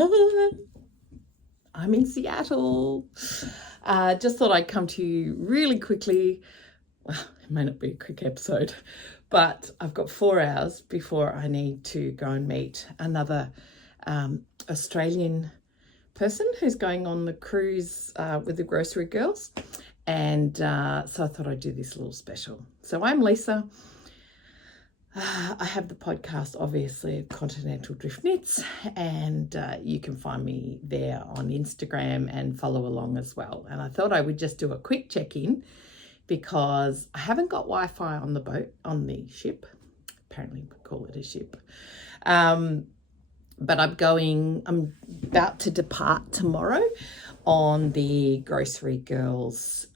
everyone. I'm in Seattle. Just thought I'd come to you really quickly. Well, it may not be a quick episode, but I've got 4 hours before I need to go and meet another Australian person who's going on the cruise with the grocery girls. And so I thought I'd do this little special. So I'm Lisa. I have the podcast, obviously, Continental Drift Knits, and you can find me there on Instagram and follow along as well. And I thought I would just do a quick check-in because I haven't got Wi-Fi on the boat, on the ship. Apparently we call it a ship. But I'm about to depart tomorrow on the Grocery Girls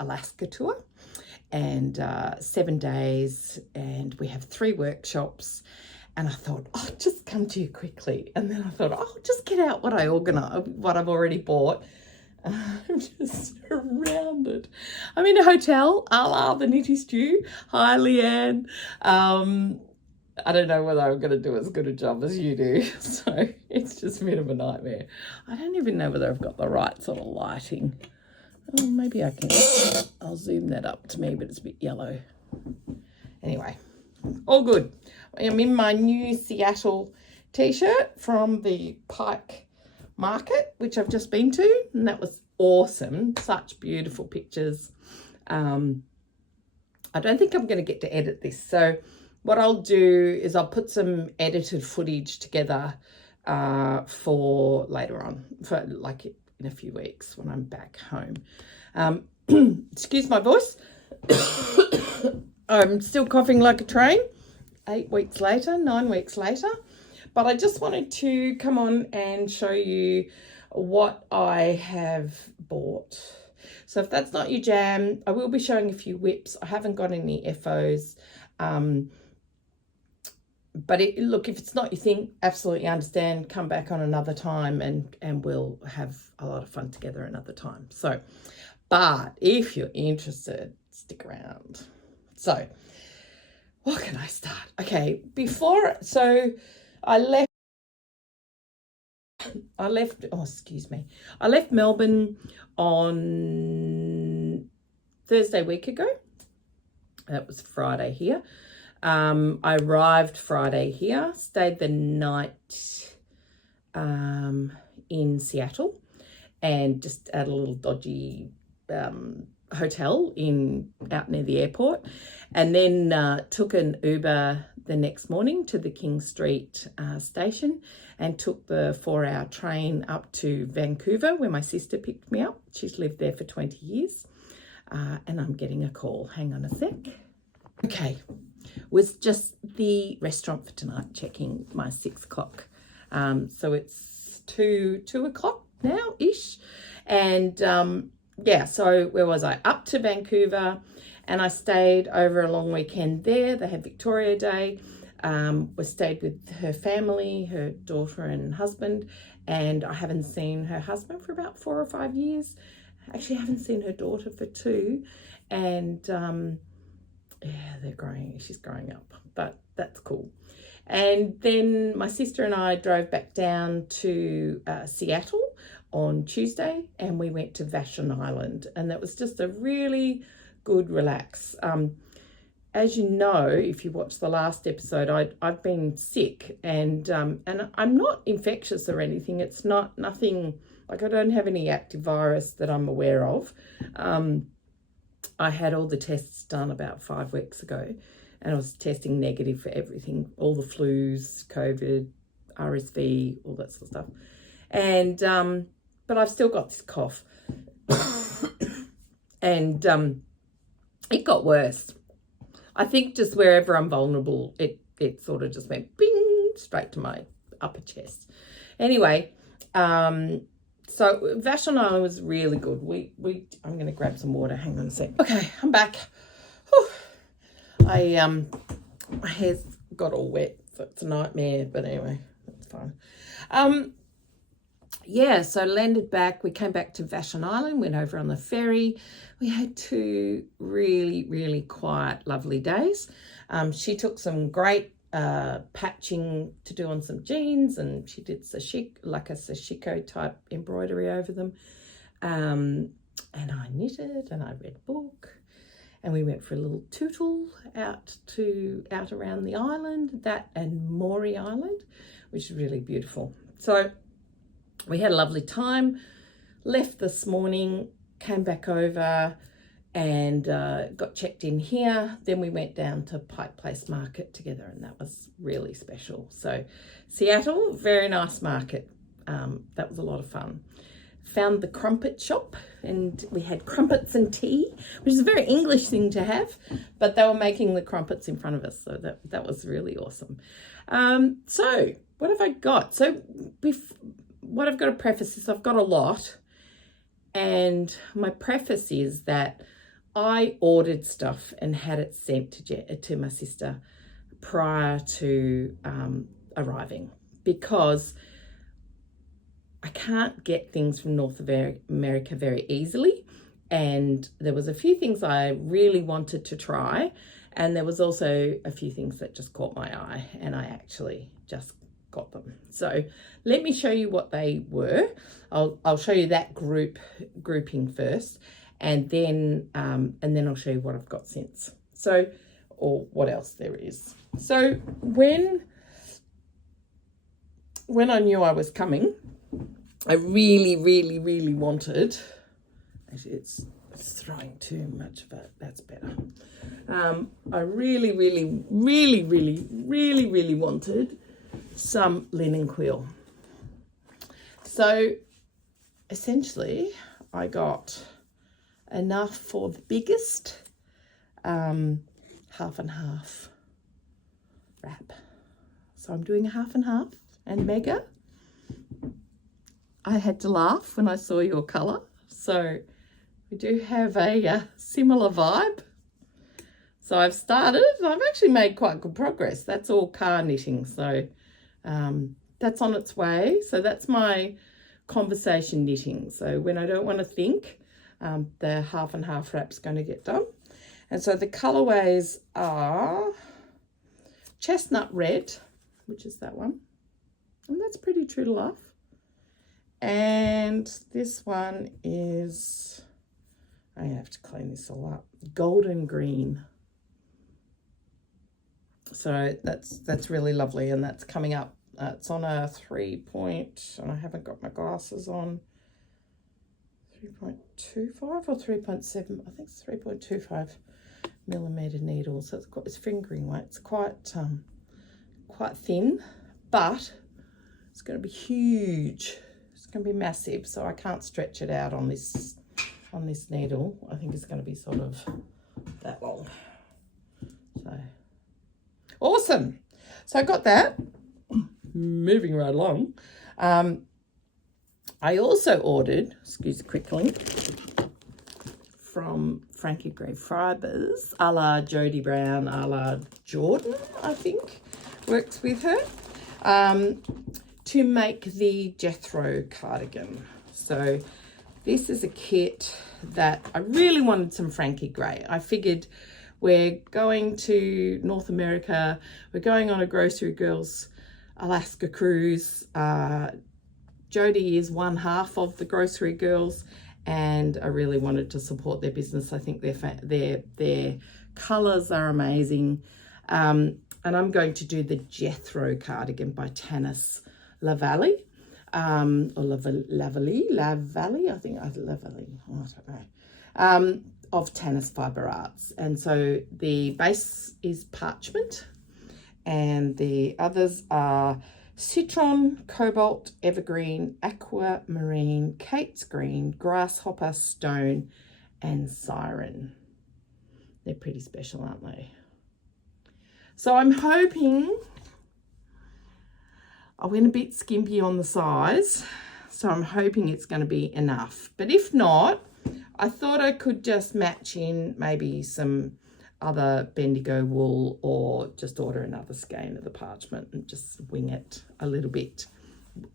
Alaska tour. And 7 days, and we have 3 workshops. And I thought, oh, just come to you quickly. And then I thought, oh, just get out what what I've already bought. I'm just surrounded. I'm in a hotel, a la the Nitty Stew. Hi, Leanne. I don't know whether I'm going to do as good a job as you do. So it's just a bit of a nightmare. I don't even know whether I've got the right sort of lighting. Oh, maybe I'll zoom that up to me, but it's a bit yellow. Anyway, all good. I'm in my new Seattle t-shirt from the Pike Market, which I've just been to, and that was awesome. Such beautiful pictures. I don't think I'm going to get to edit this. So what I'll do is I'll put some edited footage together for later on, for like in a few weeks when I'm back home. Excuse my voice. I'm still coughing like a train 9 weeks later, but I just wanted to come on and show you what I have bought. So if that's not your jam, I will be showing a few whips. I haven't got any FOs, but look, if it's not your thing, absolutely understand. Come back on another time and we'll have a lot of fun together another time. So, but if you're interested, stick around. So, what can I start? Okay, I left Melbourne on Thursday week ago. That was Friday here. I arrived Friday here, stayed the night in Seattle, and just at a little dodgy hotel out near the airport, and then took an Uber the next morning to the King Street station and took the 4-hour train up to Vancouver, where my sister picked me up. She's lived there for 20 years, and I'm getting a call. Hang on a sec. Okay. Was just the restaurant for tonight, checking my 6 o'clock. So it's 2 o'clock now-ish. And so where was I? Up to Vancouver, and I stayed over a long weekend there. They had Victoria Day. We stayed with her family, her daughter and husband, and I haven't seen her husband for about 4 or 5 years. Actually, I haven't seen her daughter for 2, and they're growing. She's growing up, but that's cool. And then my sister and I drove back down to Seattle on Tuesday, and we went to Vashon Island, and that was just a really good relax. As you know, if you watched the last episode, I've been sick, and I'm not infectious or anything. It's nothing like I don't have any active virus that I'm aware of. I had all the tests done about 5 weeks ago, and I was testing negative for everything, all the flus, COVID, RSV, all that sort of stuff. And, but I've still got this cough. And it got worse. I think just wherever I'm vulnerable, it sort of just went bing, straight to my upper chest. Anyway, so Vashon Island was really good. I'm going to grab some water. Hang on a sec. Okay, I'm back. Whew. My hair's got all wet, so it's a nightmare. But anyway, that's fine. So landed back. We came back to Vashon Island, went over on the ferry. We had 2 really, really quiet, lovely days. She took some great patching to do on some jeans, and she did like a sashiko type embroidery over them. And I knitted and I read a book, and we went for a little tootle out around the island, that and Mwory Island, which is really beautiful. So we had a lovely time, left this morning, came back over and got checked in here. Then we went down to Pike Place Market together, and that was really special. So Seattle, very nice market. That was a lot of fun. Found the crumpet shop, and we had crumpets and tea, which is a very English thing to have, but they were making the crumpets in front of us, so that was really awesome. So what have I got? So what I've got to preface is I've got a lot, and my preface is that I ordered stuff and had it sent to my sister prior to arriving, because I can't get things from North America very easily, and there was a few things I really wanted to try, and there was also a few things that just caught my eye, and I actually just got them. So let me show you what they were. I'll show you that grouping first, and then I'll show you what I've got since. So, or what else there is. So when I knew I was coming, I really, really, really wanted, actually it's throwing too much of it, that's better. I really, really, really, really, really, really wanted some linen quill. So essentially I got enough for the biggest half and half wrap. So I'm doing a half and half and mega. I had to laugh when I saw your colour. So we do have a similar vibe. So I've started, I've actually made quite good progress. That's all car knitting. So that's on its way. So that's my conversation knitting. So when I don't want to think, the half and half wrap's going to get done. And so the colourways are chestnut red, which is that one. And that's pretty true to life. And this one is, I have to clean this all up, golden green. So that's really lovely, and that's coming up. It's on a 3-point, and I haven't got my glasses on. 3.25 or 3.7, I think it's 3.25 millimeter needle. So it's fingering weight. It's quite thin, but it's going to be huge. It's going to be massive, so I can't stretch it out on this needle. I think it's going to be sort of that long. So awesome. So I got that. Moving right along. I also ordered, excuse the quickly, from Frankie Grey Fibres, a la Jodie Brown, a la Jordan, I think, works with her, to make the Jethro cardigan. So this is a kit that I really wanted some Frankie Grey. I figured we're going to North America, we're going on a Grocery Girls Alaska cruise. Jodie is one half of the Grocery Girls, and I really wanted to support their business. I think their colours are amazing. And I'm going to do the Jethro cardigan by Tanis Lavallee, or Lavallee, I think, Lavallee, I don't know, of Tanis Fibre Arts. And so the base is parchment, and the others are Citron, Cobalt, Evergreen, Aquamarine, Kate's Green, Grasshopper, Stone, and Siren. They're pretty special, aren't they? So I'm hoping, I went a bit skimpy on the size, so I'm hoping it's going to be enough. But if not, I thought I could just match in maybe some other Bendigo wool, or just order another skein of the parchment and just wing it a little bit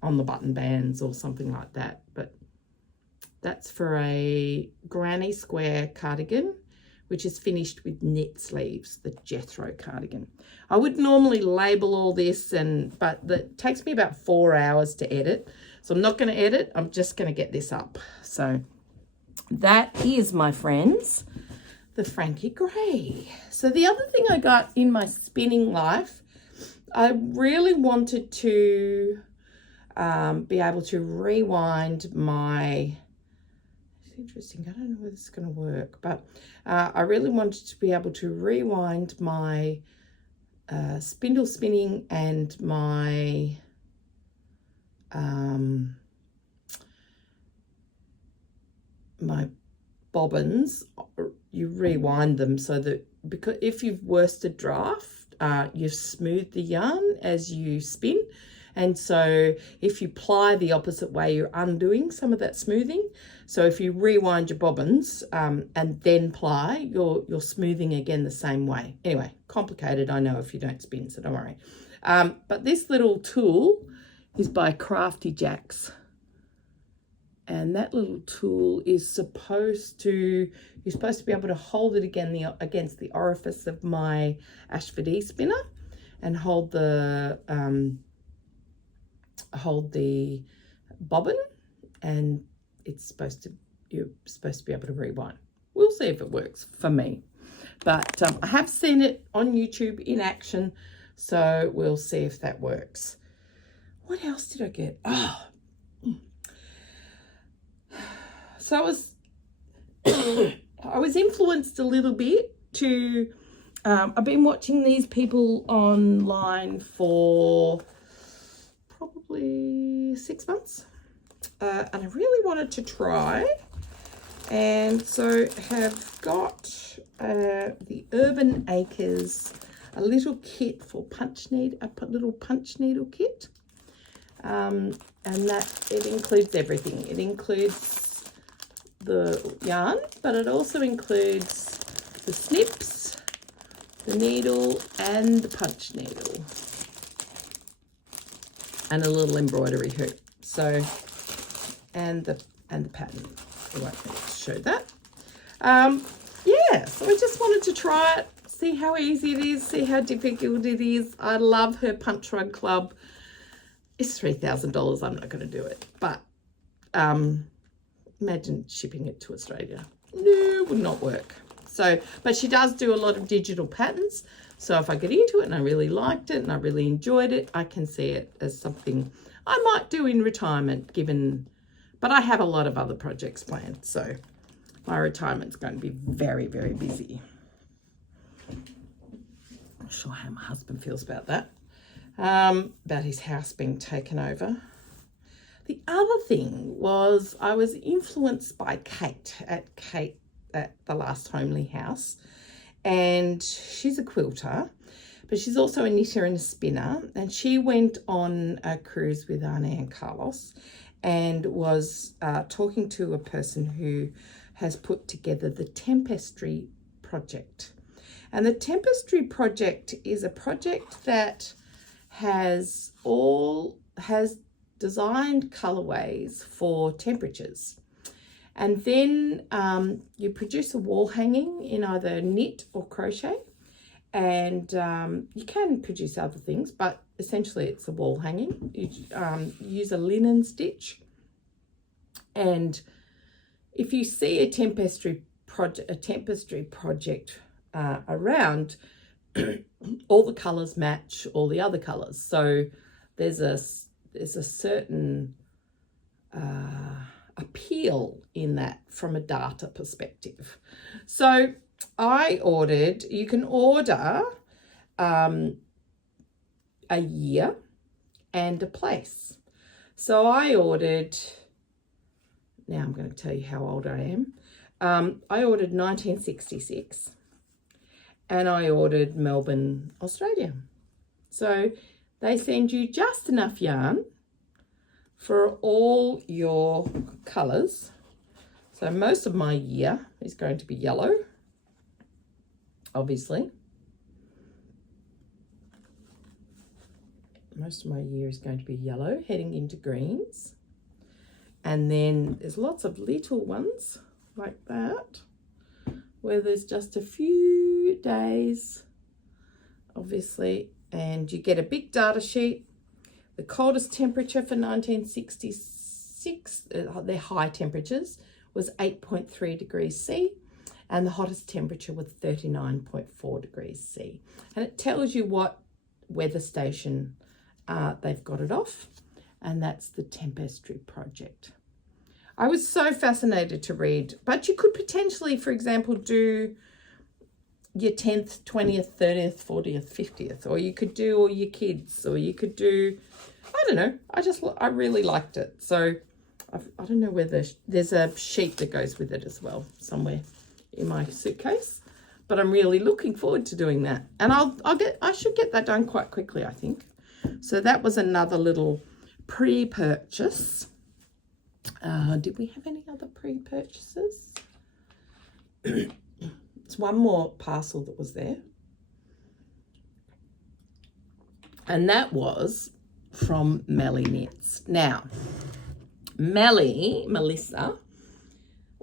on the button bands or something like that. But that's for a granny square cardigan which is finished with knit sleeves, the Jethro cardigan. I would normally label all this, but it takes me about 4 hours to edit. So I'm not going to edit. I'm just going to get this up. So that is, my friends, the Frankie Grey. So the other thing I got in my spinning life, I really wanted to be able to rewind my... Interesting. I don't know whether it's going to work, but I really wanted to be able to rewind my spindle spinning and my my bobbins. You rewind them so that, because if you've worsted draft, you've smoothed the yarn as you spin. And so if you ply the opposite way, you're undoing some of that smoothing. So if you rewind your bobbins and then ply, you're smoothing again the same way. Anyway, complicated, I know, if you don't spin, so don't worry. But this little tool is by Craftyjaks. And that little tool is supposed to, you're supposed to be able to hold it again against the orifice of my Ashford spinner and hold the bobbin, and you're supposed to be able to rewind. We'll see if it works for me, but I have seen it on YouTube in action, so we'll see if that works. What else did I get? So I was influenced a little bit to I've been watching these people online for probably 6 months, and I really wanted to try, and so have got the Urban Acres, a little kit for a little punch needle kit, and that it includes everything. It includes the yarn, but it also includes the snips, the needle, and the punch needle, and a little embroidery hoop. So, and the pattern. I won't show that. Yeah, so I just wanted to try it, see how easy it is, see how difficult it is. I love her Punch Rug Club. It's $3,000. I'm not going to do it, but imagine shipping it to Australia. No, would not work. So, but she does do a lot of digital patterns. So if I get into it and I really liked it and I really enjoyed it, I can see it as something I might do in retirement, but I have a lot of other projects planned. So my retirement's going to be very, very busy. I'm not sure how my husband feels about that, about his house being taken over. The other thing was I was influenced by Kate at the Last Homely House, and she's a quilter, but she's also a knitter and a spinner, and she went on a cruise with Andrea and Carlos and was talking to a person who has put together the Tempestry Project. And the Tempestry Project is a project that has designed colourways for temperatures, and then you produce a wall hanging in either knit or crochet, and you can produce other things, but essentially it's a wall hanging. You use a linen stitch, and if you see a Tempestry project around, all the colours match all the other colours, so there's a certain appeal in that from a data perspective. So you can order a year and a place. So I ordered, now I'm going to tell you how old I am. I ordered 1966 and I ordered Melbourne, Australia. So they send you just enough yarn for all your colours. So most of my year is going to be yellow, obviously. Most of my year is going to be yellow, heading into greens. And then there's lots of little ones like that. where there's just a few days, obviously, and you get a big data sheet. The coldest temperature for 1966, their high temperatures, was 8.3 degrees C, and the hottest temperature was 39.4 degrees C. And it tells you what weather station they've got it off, and that's the Tempestry Project. I was so fascinated to read, but you could potentially, for example, do your 10th, 20th, 30th, 40th, 50th, or you could do all your kids, or you could do, I don't know, I really liked it. So I don't know whether there's a sheet that goes with it as well somewhere in my suitcase, but I'm really looking forward to doing that. And I should get that done quite quickly, I think. So that was another little pre-purchase. Did we have any other pre-purchases? It's one more parcel that was there. And that was from Melly Knits. Now, Melissa,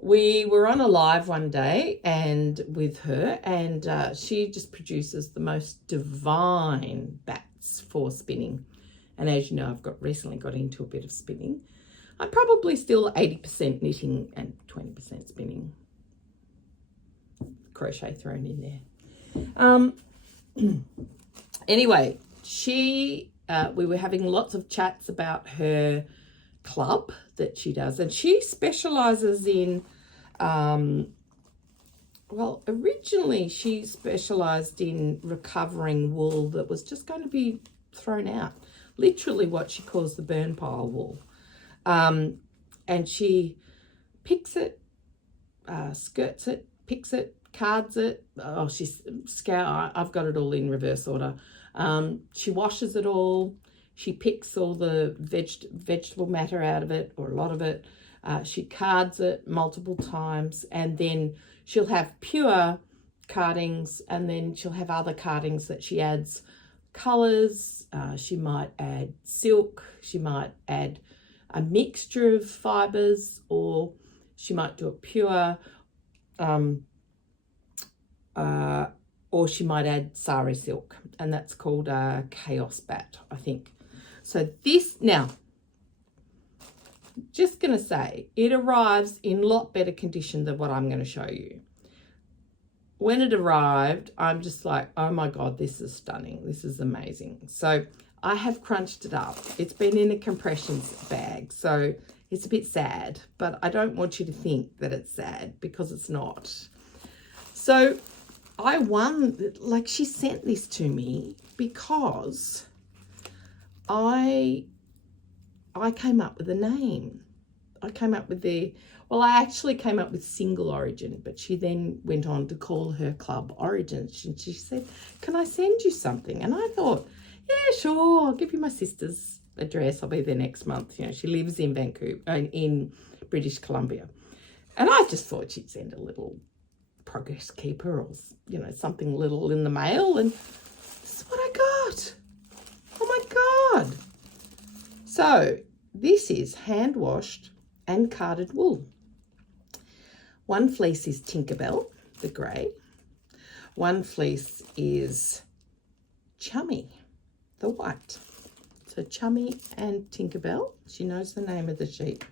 we were on a live one day and with her, and she just produces the most divine bats for spinning. And as you know, I've recently got into a bit of spinning. I'm probably still 80% knitting and 20% spinning. Crochet thrown in there. Anyway, we were having lots of chats about her club that she does, and she specializes in originally she specialized in recovering wool that was just going to be thrown out, literally what she calls the burn pile wool. And she picks it, skirts it, picks it, cards it. Oh, I've got it all in reverse order. She washes it all. She picks all the vegetable matter out of it, or a lot of it. She cards it multiple times, and then she'll have pure cardings, and then she'll have other cardings that she adds colors. She might add silk. She might add a mixture of fibers, or she might do a pure, or she might add sari silk, and that's called a chaos bat, I think. So this, now, just going to say, it arrives in a lot better condition than what I'm going to show you. When it arrived, I'm just like, oh my God, this is stunning. This is amazing. So I have crunched it up. It's been in a compression bag, so it's a bit sad, but I don't want you to think that it's sad, because it's not. So I won, like, she sent this to me because I came up with a name. I actually came up with Single Origin, but she then went on to call her club Origin. And she said, can I send you something? And I thought, yeah, sure, I'll give you my sister's address. I'll be there next month. You know, she lives in Vancouver, in British Columbia. And I just thought she'd send a little progress keeper, or, you know, something little in the mail. And this is what I got. Oh my God. So this is hand washed and carded wool. One fleece is Tinkerbell, the grey. One fleece is Chummy, the white. So Chummy and Tinkerbell, she knows the name of the sheep.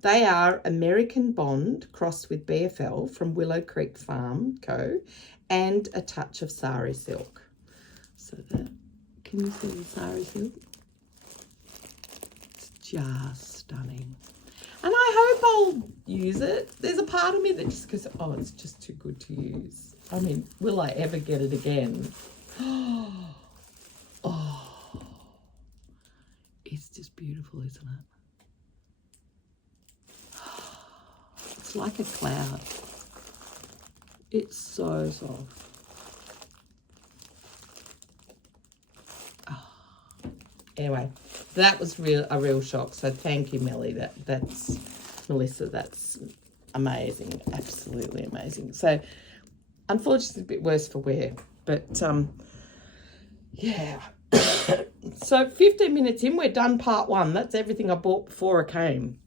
They are American Bond crossed with BFL from Willow Creek Farm Co. and a touch of sari silk. So that, can you see the sari silk? It's just stunning. And I hope I'll use it. There's a part of me that just goes, oh, it's just too good to use. I mean, will I ever get it again? Oh, it's just beautiful, isn't it? It's like a cloud. It's so soft. Oh. Anyway, that was a real shock. So thank you, Melly. That's Melissa. That's amazing. Absolutely amazing. So unfortunately, a bit worse for wear, but yeah. So 15 minutes in, we're done part one. That's everything I bought before I came.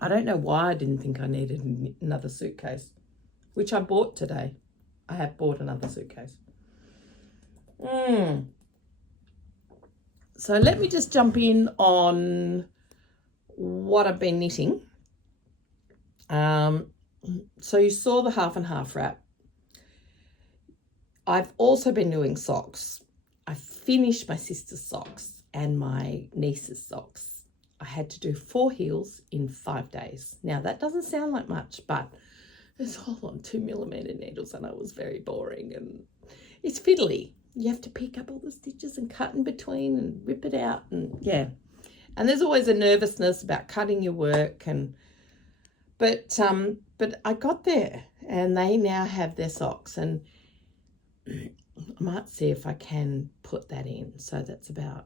I don't know why I didn't think I needed another suitcase. which I bought today. I have bought another suitcase. So let me just jump in on what I've been knitting. So you saw the half and half wrap. I've also been doing socks. I finished my sister's socks and my niece's socks. I had to do 4 heels in 5 days. Now that doesn't sound like much, but it's all on 2mm needles and it was very boring and it's fiddly. You have to pick up all the stitches and cut in between and rip it out, and yeah. And there's always a nervousness about cutting your work, but I got there and they now have their socks, and I might see if I can put that in. So that's about,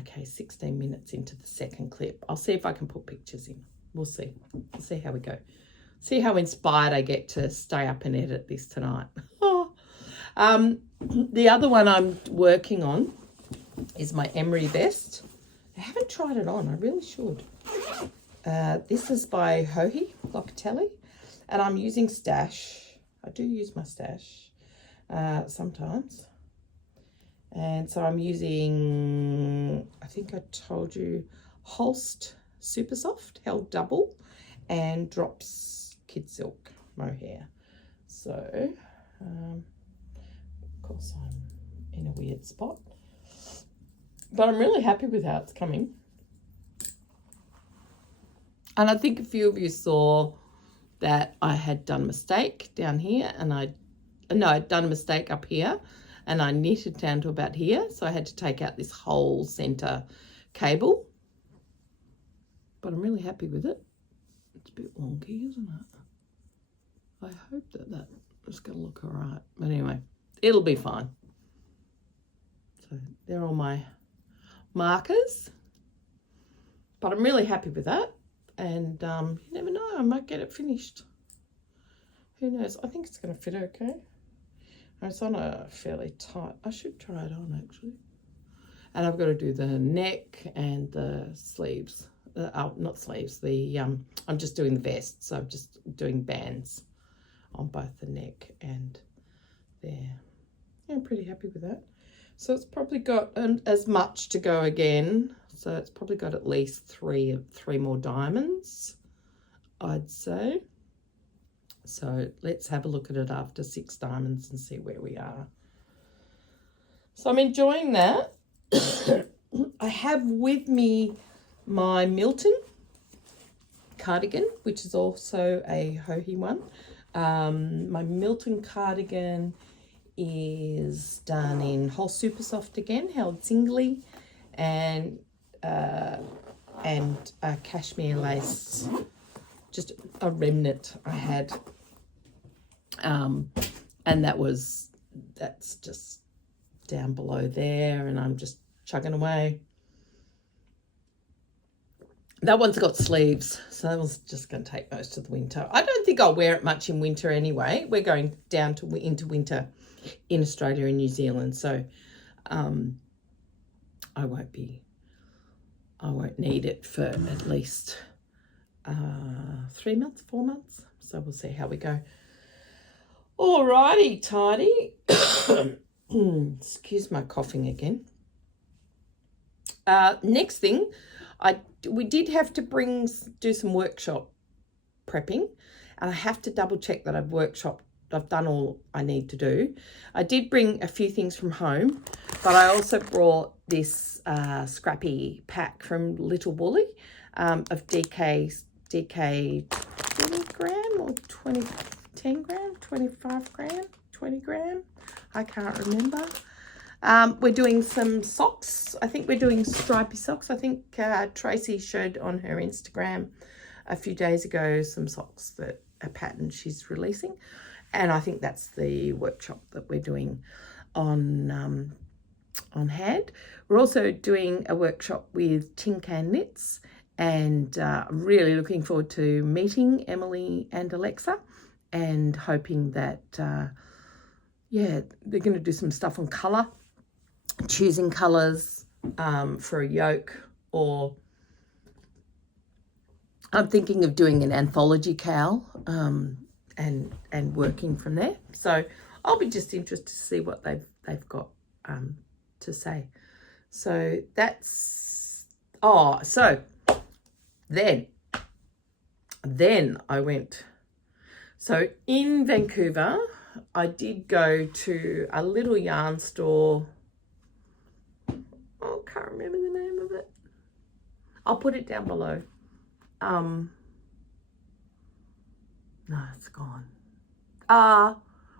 okay, 16 minutes into the second clip. I'll see if I can put pictures in. We'll see. We'll see how we go. See how inspired I get to stay up and edit this tonight. The other one I'm working on is my Emery vest. I haven't tried it on. I really should. This is by Locatelli, and I'm using stash. I do use my stash sometimes. And so I'm using, I think I told you, Holst Supersoft, held double, and Drops Kidsilk Mohair. So, of course, I'm in a weird spot. But I'm really happy with how it's coming. And I think a few of you saw that I had done a mistake down here, and I'd done a mistake up here, and I knitted down to about here, so I had to take out this whole center cable. But I'm really happy with it. It's a bit wonky, isn't it? I hope that is going to look all right. But anyway, it'll be fine. So they're all my markers. But I'm really happy with that. And you never know, I might get it finished. Who knows? I think it's going to fit okay. It's on a fairly tight, I should try it on actually. And I've got to do the neck and the sleeves. Not sleeves, I'm just doing the vest. So I'm just doing bands on both the neck and there. Yeah, I'm pretty happy with that. So it's probably got as much to go again. So it's probably got at least three more diamonds, I'd say. So let's have a look at it after 6 diamonds and see where we are. So I'm enjoying that. I have with me my Milton cardigan, which is also a Hohi one. My Milton cardigan is done in Holst Supersoft again, held singly, and cashmere lace, just a remnant I had, and that's just down below there, and I'm just chugging away. That one's got sleeves, so that one's just going to take most of the winter. I don't think I'll wear it much in winter anyway. We're going down to into winter in Australia and New Zealand, so I won't need it for at least 3 months, 4 months. So we'll see how we go. Alrighty, tidy. Excuse my coughing again. Next thing, we did have to do some workshop prepping, and I have to double check that I've done all I need to do. I did bring a few things from home, but I also brought this scrappy pack from Little Woolly of DK 20 gram or 10 gram, 25 gram, 20 gram. I can't remember. We're doing some socks. I think we're doing stripy socks. I think Tracy showed on her Instagram a few days ago some socks, that a pattern she's releasing. And I think that's the workshop that we're doing on hand. We're also doing a workshop with Tin Can Knits, and really looking forward to meeting Emily and Alexa, and hoping that, they're going to do some stuff on colour, choosing colours for a yoke, or I'm thinking of doing an anthology cowl, and working from there. So I'll be just interested to see what they've got to say. So that's, oh, so then I went, so in Vancouver, I did go to a little yarn store. Oh, I can't remember the name of it. I'll put it down below. No, it's gone.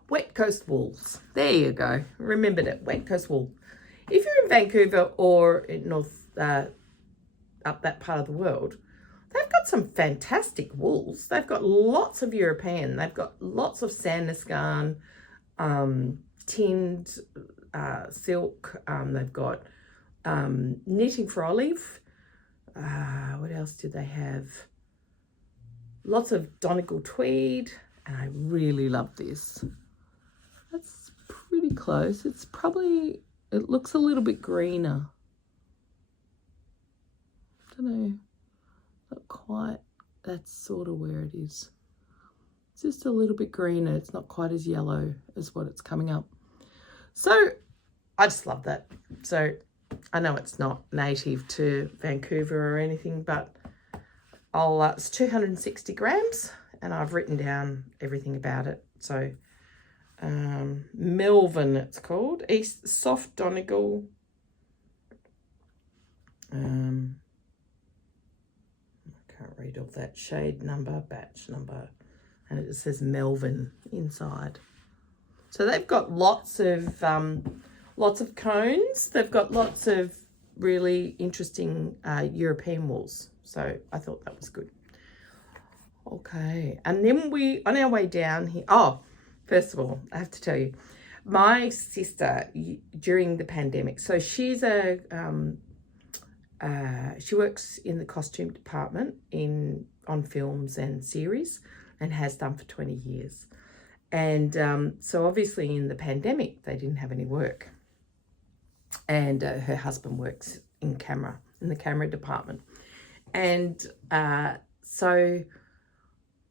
Wet Coast Wools. There you go. Remembered it. Wet Coast Wool. If you're in Vancouver or in North, up that part of the world, they've got some fantastic wools. They've got lots of European. They've got lots of sandnes yarn, tinned silk. They've got knitting for olive. What else do they have? Lots of Donegal tweed. And I really love this. That's pretty close. It's probably, it looks a little bit greener. I don't know. Not quite. That's sort of where it is. It's just a little bit greener. It's not quite as yellow as what it's coming up. So I just love that. So I know it's not native to Vancouver or anything, but it's 260 grams and I've written down everything about it. So Melvin it's called. East Soft Donegal. I can't read all that. Shade number, batch number, and it says Melvin inside. So they've got lots of cones. They've got lots of really interesting European wools. So I thought that was good. Okay, and then we, on our way down here, oh, first of all, I have to tell you, my sister, during the pandemic, so she's she works in the costume department on films and series and has done for 20 years. And so obviously in the pandemic, they didn't have any work. And her husband works in the camera department. And so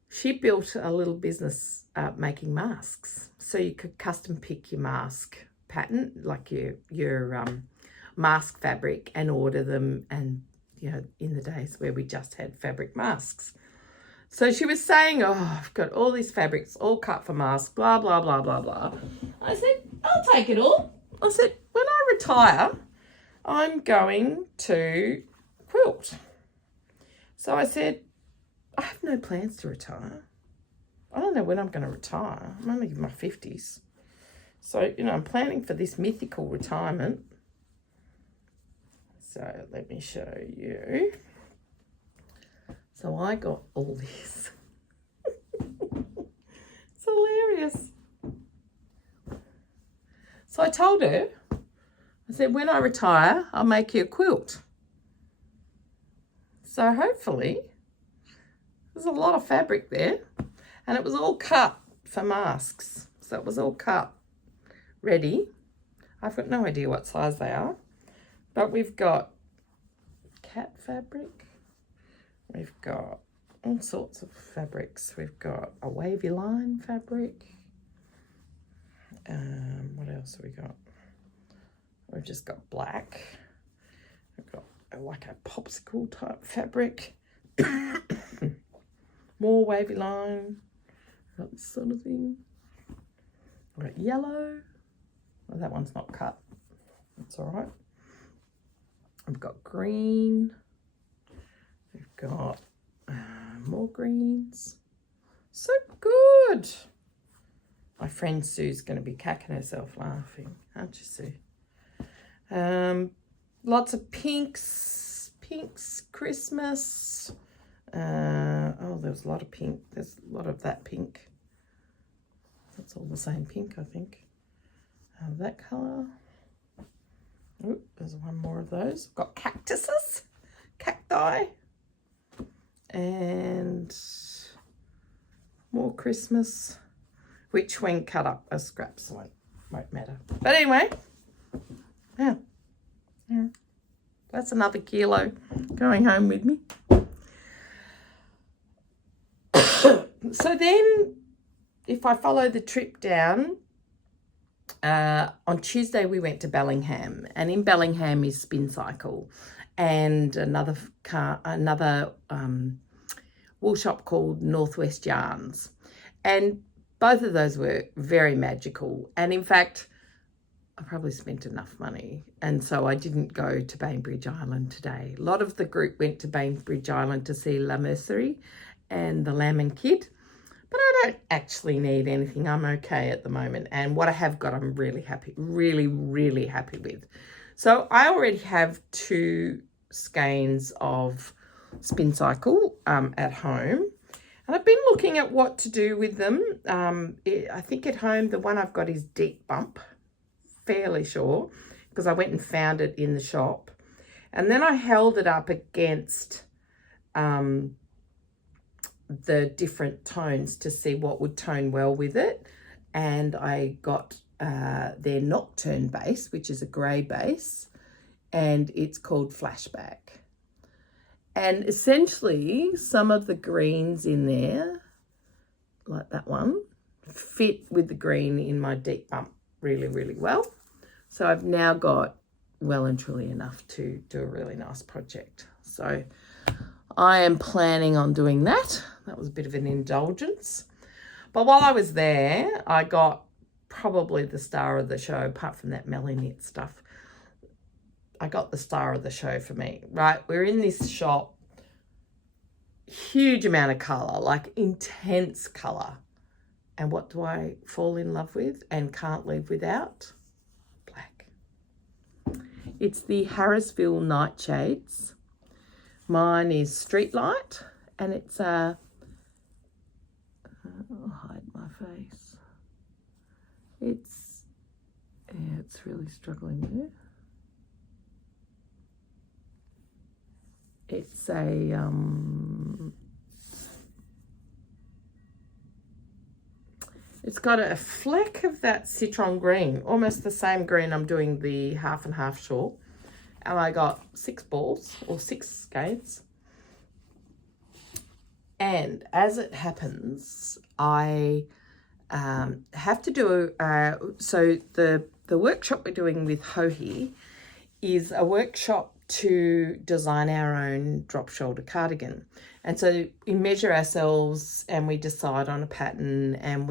she built a little business making masks. So you could custom pick your mask pattern, like your mask fabric, and order them. And, you know, in the days where we just had fabric masks. So she was saying, oh, I've got all these fabrics all cut for masks, blah, blah, blah, blah, blah. I said, I'll take it all. I said, when I retire, I'm going to quilt. So I said, I have no plans to retire. I don't know when I'm going to retire. I'm only in my 50s. So, you know, I'm planning for this mythical retirement. So let me show you. So I got all this. It's hilarious. So I told her, I said, when I retire, I'll make you a quilt. So hopefully, there's a lot of fabric there. And it was all cut for masks. So it was all cut, ready. I've got no idea what size they are. But we've got cat fabric. We've got all sorts of fabrics. We've got a wavy line fabric. What else have we got? We've just got black. We've got like a popsicle type fabric. More wavy line. Got this sort of thing. We've got yellow. Well, that one's not cut. That's all right. We've got green. We've got more greens. So good. My friend Sue's going to be cacking herself laughing, aren't you, Sue? Lots of pinks, Christmas. Oh, there's a lot of pink. There's a lot of that pink. That's all the same pink, I think. That colour. Oh, there's one more of those. Got cactuses, cacti, and more Christmas, which when cut up as scraps won't matter. But anyway, yeah, that's another kilo going home with me. So then if I follow the trip down, on Tuesday we went to Bellingham, and in Bellingham is Spincycle and another wool shop called Northwest Yarns, and both of those were very magical. And in fact, I probably spent enough money, and so I didn't go to Bainbridge Island today. A lot of the group went to Bainbridge Island to see La Mercerie and the Lamb and Kid, but I don't actually need anything. I'm okay at the moment, and what I have got I'm really happy, really happy with. So I already have 2 skeins of Spincycle at home, and I've been looking at what to do with them. I think at home the one I've got is Deep Bump, fairly sure, because I went and found it in the shop, and then I held it up against the different tones to see what would tone well with it, and I got their Nocturne base, which is a grey base, and it's called Flashback. And essentially some of the greens in there, like that one, fit with the green in my Deep Bump really well. So I've now got well and truly enough to do a really nice project. So I am planning on doing that. That was a bit of an indulgence. But while I was there, I got probably the star of the show, apart from that Melly knit stuff. I got the star of the show for me, right? We're in this shop, huge amount of colour, like intense colour. And what do I fall in love with and can't live without? Black. It's the Harrisville Nightshades. Mine is Streetlight, and it's a... I'll hide my face. It's really struggling there. It's a it's got a fleck of that citron green, almost the same green I'm doing the half and half shawl. And I got 6 balls or 6 skeins. And as it happens, I have to do so the workshop we're doing with Hohi is a workshop to design our own drop shoulder cardigan. And so we measure ourselves and we decide on a pattern, and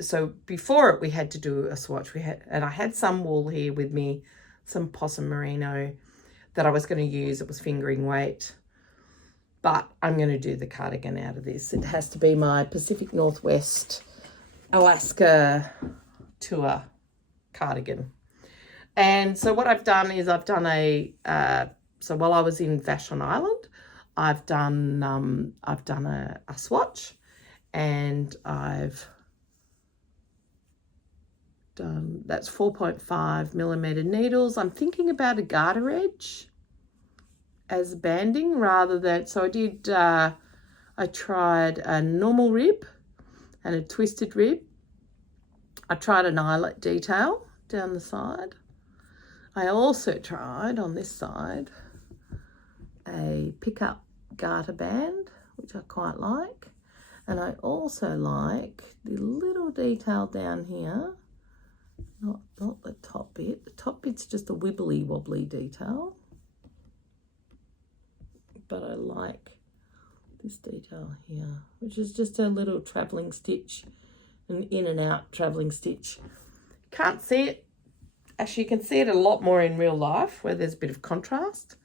so before it we had to do a swatch. I had some wool here with me, some possum merino that I was going to use. It was fingering weight, but I'm going to do the cardigan out of this. It has to be my Pacific Northwest Alaska tour cardigan. And so what I've done is I've done so while I was in Vashon Island, I've done a swatch, and I've done, that's 4.5 millimeter needles. I'm thinking about a garter edge as banding rather than, so I did, I tried a normal rib and a twisted rib. I tried an eyelet detail down the side. I also tried on this side a pickup garter band, which I quite like. And I also like the little detail down here, not the top bit. The top bit's just a wibbly wobbly detail. But I like this detail here, which is just a little travelling stitch, an in and out travelling stitch. Can't see it. Actually, you can see it a lot more in real life where there's a bit of contrast.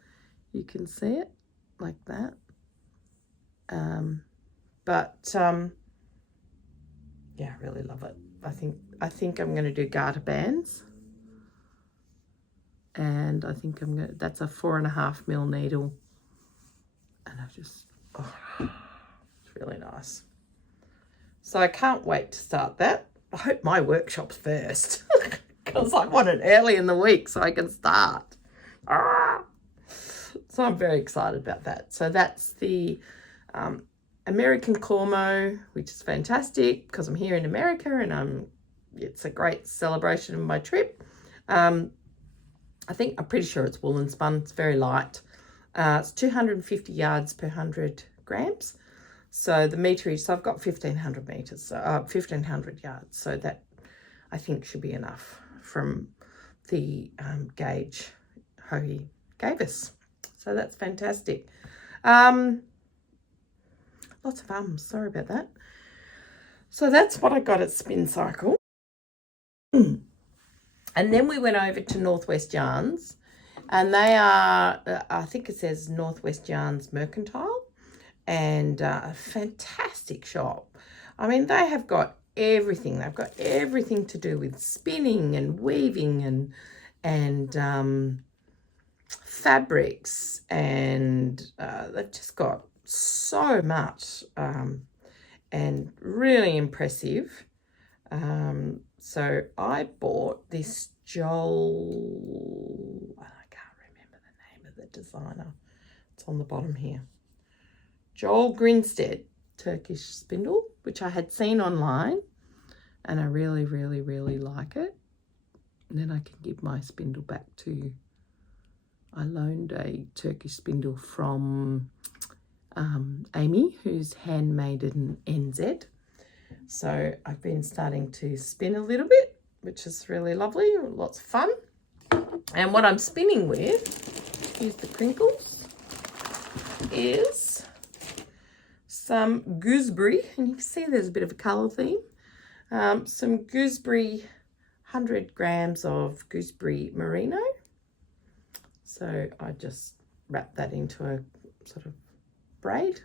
You can see it like that. Yeah, I really love it. I think I'm going to do garter bands. And I think that's a 4.5 mil needle. And it's really nice. So I can't wait to start that. I hope my workshop's first. Because I want it early in the week so I can start. So I'm very excited about that. So that's the American Cormo, which is fantastic because I'm here in America and it's a great celebration of my trip. I'm pretty sure it's woolen spun. It's very light. It's 250 yards per 100 grams. So the meterage, so I've got 1,500 meters, so 1,500 yards. So that I think should be enough from the gauge Hohi gave us. So that's fantastic. Lots of sorry about that. So that's what I got at Spincycle. And then we went over to Northwest Yarns, and they are, I think it says Northwest Yarns Mercantile, and a fantastic shop. I mean, they have got everything. They've got everything to do with spinning and weaving and fabrics, and they've just got so much and really impressive. So I bought this Joel, I can't remember the name of the designer. It's on the bottom here. Joel Grinstead Turkish spindle, which I had seen online, and I really, really, really like it. And then I can give my spindle back to you. I loaned a Turkish spindle from Amy, who's handmade in NZ. So I've been starting to spin a little bit, which is really lovely, lots of fun. And what I'm spinning with, use the crinkles, is some gooseberry, and you can see there's a bit of a colour theme. Some gooseberry, 100 grams of gooseberry merino. So I just wrap that into a sort of braid.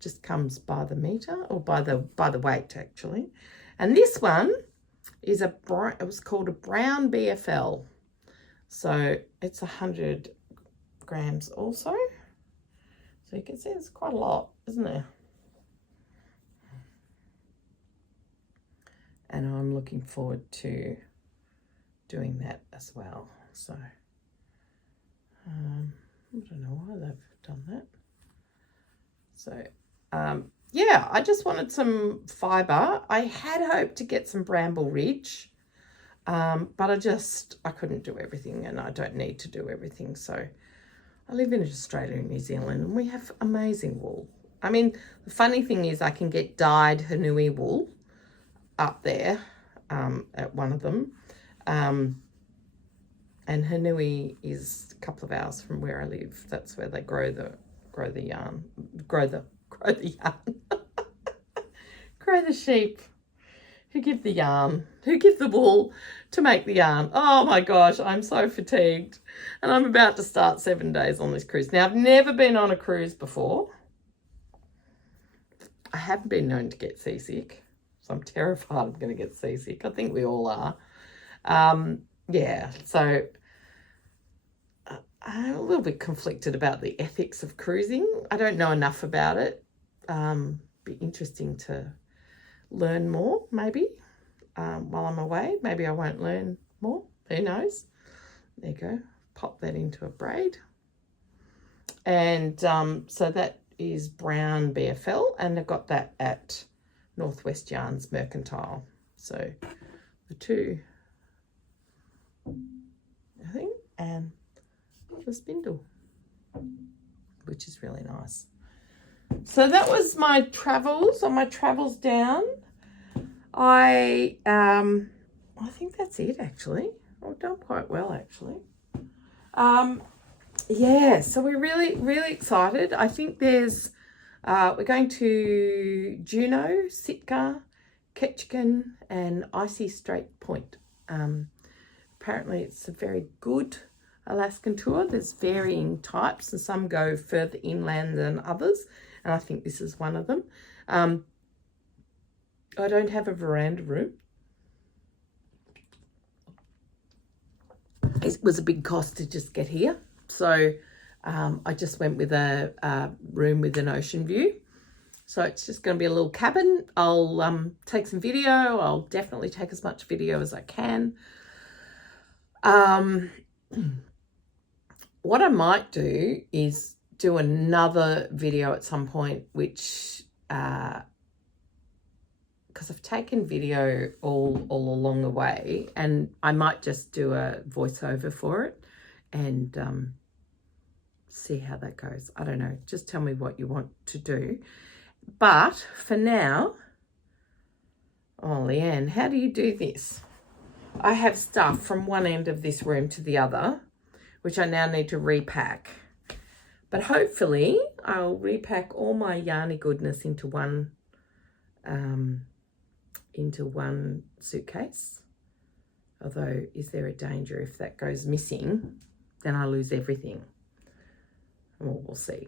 Just comes by the meter, or by the weight actually. And this one is it was called a brown BFL. So it's 100 grams also. So you can see it's quite a lot, isn't there? And I'm looking forward to doing that as well. So I don't know why they've done that. So yeah, I just wanted some fibre. I had hoped to get some Bramble Ridge, but I couldn't do everything, and I don't need to do everything. So I live in Australia and New Zealand, and we have amazing wool. I mean, the funny thing is I can get dyed Hanui wool up there at one of them. And Hanui is a couple of hours from where I live. That's where they grow the yarn. Grow the sheep who give the yarn, who give the wool to make the yarn. Oh my gosh, I'm so fatigued. And I'm about to start 7 days on this cruise. Now, I've never been on a cruise before. I haven't been known to get seasick, so I'm terrified I'm going to get seasick. I think we all are. Yeah, so I'm a little bit conflicted about the ethics of cruising. I don't know enough about it. Be interesting to learn more, maybe, while I'm away. Maybe I won't learn more. Who knows? There you go. Pop that into a braid. And so that is brown BFL, and I got that at Northwest Yarns Mercantile. So the two, I think, and the spindle, which is really nice. So that was my travels. On my travels down, I think that's it actually. I've done quite well actually. Yeah, so we're really, really excited. I think there's we're going to Juneau, Sitka, Ketchikan, and Icy Strait Point. Apparently it's a very good Alaskan tour. There's varying types, and some go further inland than others, and I think this is one of them. I don't have a veranda room. It was a big cost to just get here, so I just went with a room with an ocean view. So it's just going to be a little cabin. I'll take some video. I'll definitely take as much video as I can. What I might do is do another video at some point, which, because I've taken video all along the way, and I might just do a voiceover for it and see how that goes. I don't know. Just tell me what you want to do. But for now, oh, Leanne, how do you do this? I have stuff from one end of this room to the other, which I now need to repack. But hopefully I'll repack all my yarny goodness into one suitcase. Although, is there a danger if that goes missing, then I lose everything? Well, we'll see.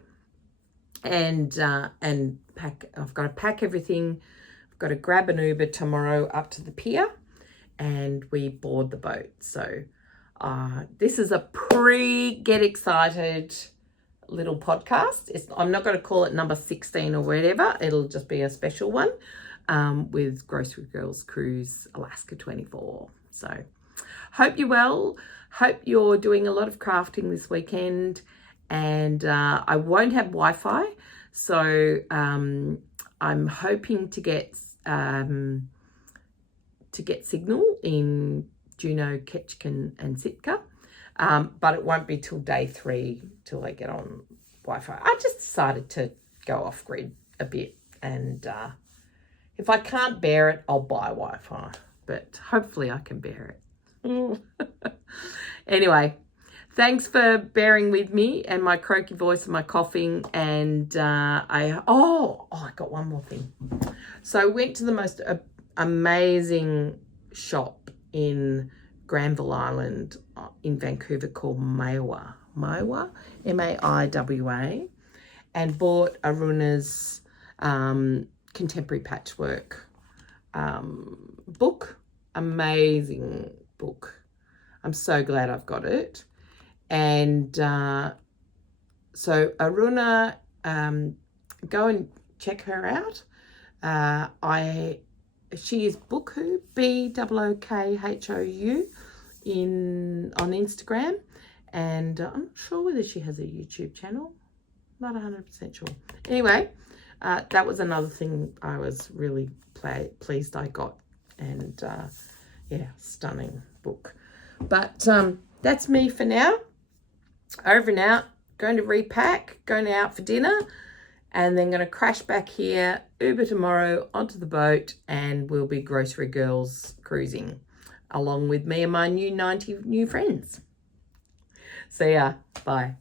And pack. I've got to pack everything. I've got to grab an Uber tomorrow up to the pier, and we board the boat. So this is a pre-get excited little podcast. I'm not going to call it number 16 or whatever. It'll just be a special one with Grocery Girls Cruise Alaska 24. So hope you're well. Hope you're doing a lot of crafting this weekend. And I won't have Wi-Fi, so I'm hoping to get signal in Juneau, Ketchikan and Sitka, but it won't be till day 3 till I get on Wi-Fi. I just decided to go off grid a bit, and if I can't bear it, I'll buy Wi-Fi, but hopefully I can bear it. Anyway. Thanks for bearing with me and my croaky voice and my coughing. And I got one more thing. So I went to the most amazing shop in Granville Island in Vancouver called Mwory, M-A-I-W-A, and bought Aruna's contemporary patchwork book. Amazing book. I'm so glad I've got it. And so Aruna, go and check her out. She is Bookhoo, Bookhou on Instagram, and I'm not sure whether she has a YouTube channel. Not 100% sure. Anyway, that was another thing I was really pleased I got, and yeah, stunning book. But that's me for now. Over and out. Going to repack, going out for dinner, and then going to crash back here, Uber tomorrow, onto the boat, and we'll be Grocery Girls cruising along with me and my 90 new friends. See ya. Bye.